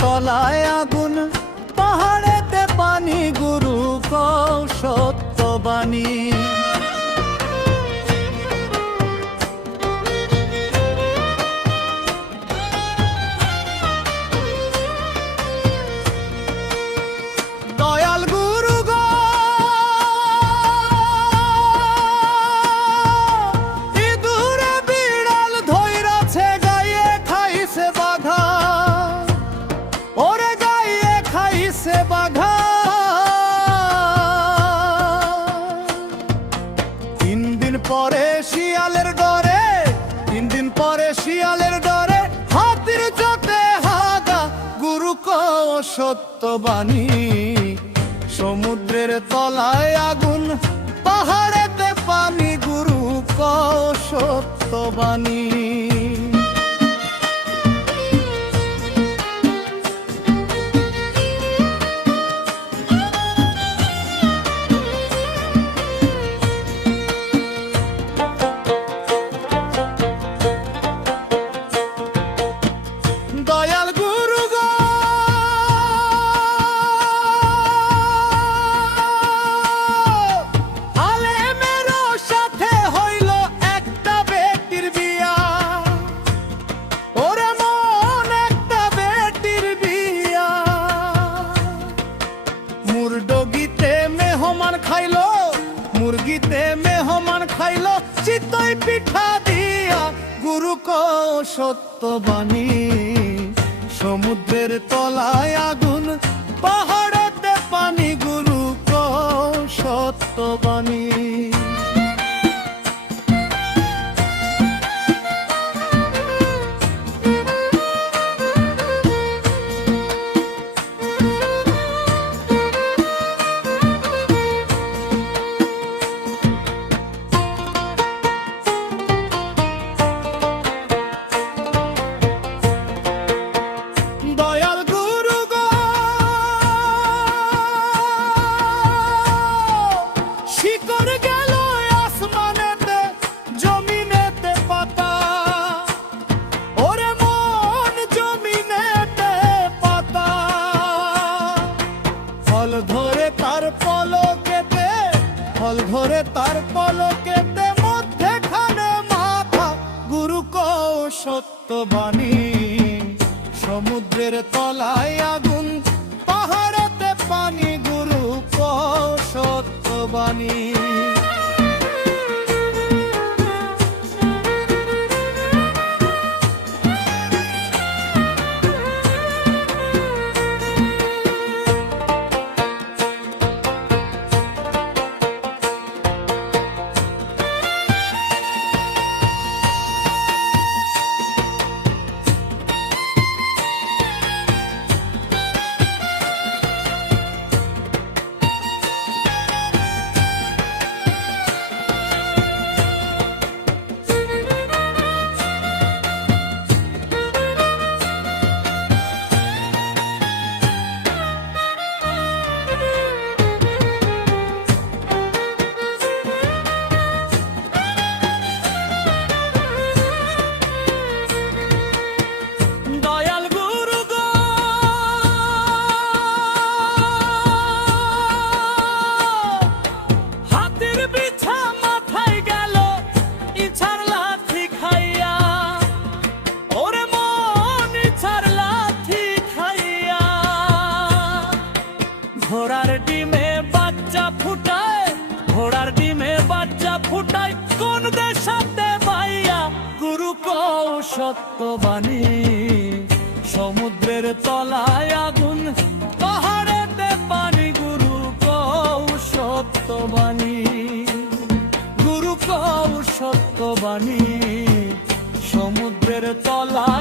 তলায় আগুন, পাহাড়েতে পানি, গুরু সত্যবাণী। দয়াল গুরু গো ইঁদুরে বিড়াল ধইরাছে, গায়ে খাইছে বাঘা, ওরে গায়ে খাইছে বাঘা। 3 দিন পরে শিয়ালের ডরে, 3 দিন পরে শিয়ালের ডরে, হাতির চোখে হাগা, গুরু সত্যবাণী। সমুদ্রের তলায় আগুন, পাহাড়েতে পানি, গুরু সত্যবাণী। দয়াল গুরু গো আলেমের সাথে হইল একটা বেটির বিয়া, ওরে মন একটা বেটির বিয়া। মুরগিতে মেহমান খাইলো, মুরগিতে মেহমান খাইলো, চিতই পিঠা দিয়া, গুরু সত্যবাণী। সমুদ্রের তলায় আগুন, পাহাড়েতে পানি, গুরু সত্যবাণী। দয়াল গুরু গো শিকড় গেল আসমানেতে, জমিনেতে পাতা, ওরে মন জমিনেতে পাতা। ফল ধরে তার পলকেতে, ফল ধরে তার পলকেতে, মধ্যেখানে মাথা, গুরু সত্যবাণী। সমুদ্রের তলায় আগুন, পাহাড়েতে পানি, গুরু সত্যবাণী। ঘোড়ার ডিমে বাচ্চা ফুটায়, ঘোড়ার ডিমে বাচ্চা ফুটায়, কোন দেশাতে ভাইয়া, গুরু সত্যবাণী। সমুদ্রের তলায় আগুন, পাহাড়েতে পানি, গুরু সত্যবাণী, গুরু সত্যবাণী। সমুদ্রের তলায়